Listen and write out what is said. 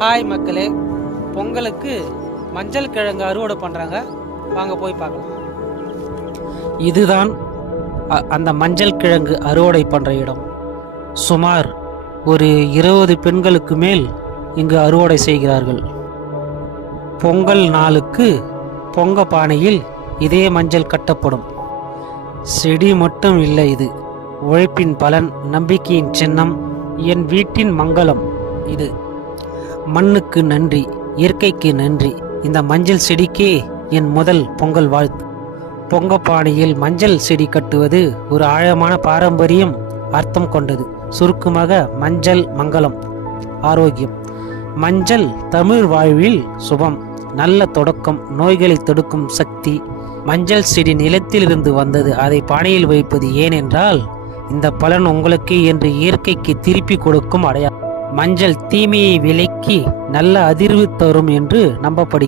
Hi மக்களே, பொங்கலுக்கு மஞ்சள் கிழங்கு அறுவடை பண்ணுறாங்க. வாங்க போய் பார்க்கலாம். இதுதான் அந்த மஞ்சள் கிழங்கு அறுவடை பண்ணுற இடம். சுமார் ஒரு 20 பெண்களுக்கு மேல் இங்கு அறுவடை செய்கிறார்கள். பொங்கல் நாளுக்கு பொங்க பானையில் இதே மஞ்சள் கட்டப்படும். செடி மட்டும் இல்லை, இது உழைப்பின் பலன், நம்பிக்கையின் சின்னம், என் வீட்டின் மங்களம். இது மண்ணுக்கு நன்றி, இயற்கைக்கு நன்றி. இந்த மஞ்சள் செடிக்கே என் முதல் பொங்கல் வாழ்த்து. பொங்கப்பானையில் மஞ்சள் செடி கட்டுவது ஒரு ஆழமான பாரம்பரியம், அர்த்தம் கொண்டது. சுருக்கமாக மஞ்சள் மங்களம், ஆரோக்கியம். மஞ்சள் தமிழ் வாழ்வில் சுபம், நல்ல தொடக்கம், நோய்களை தடுக்கும் சக்தி. மஞ்சள் செடி நிலத்திலிருந்து வந்தது, அதை பானையில் வைப்பது ஏன் என்றால் இந்த பலன் உங்களுக்கு என்று இயற்கைக்கு திருப்பி கொடுக்கும் அடையாளம். மஞ்சள் தீமையை விலக்கி நல்ல அதிர்வு தரும் என்று நம்பப்படுகிறது.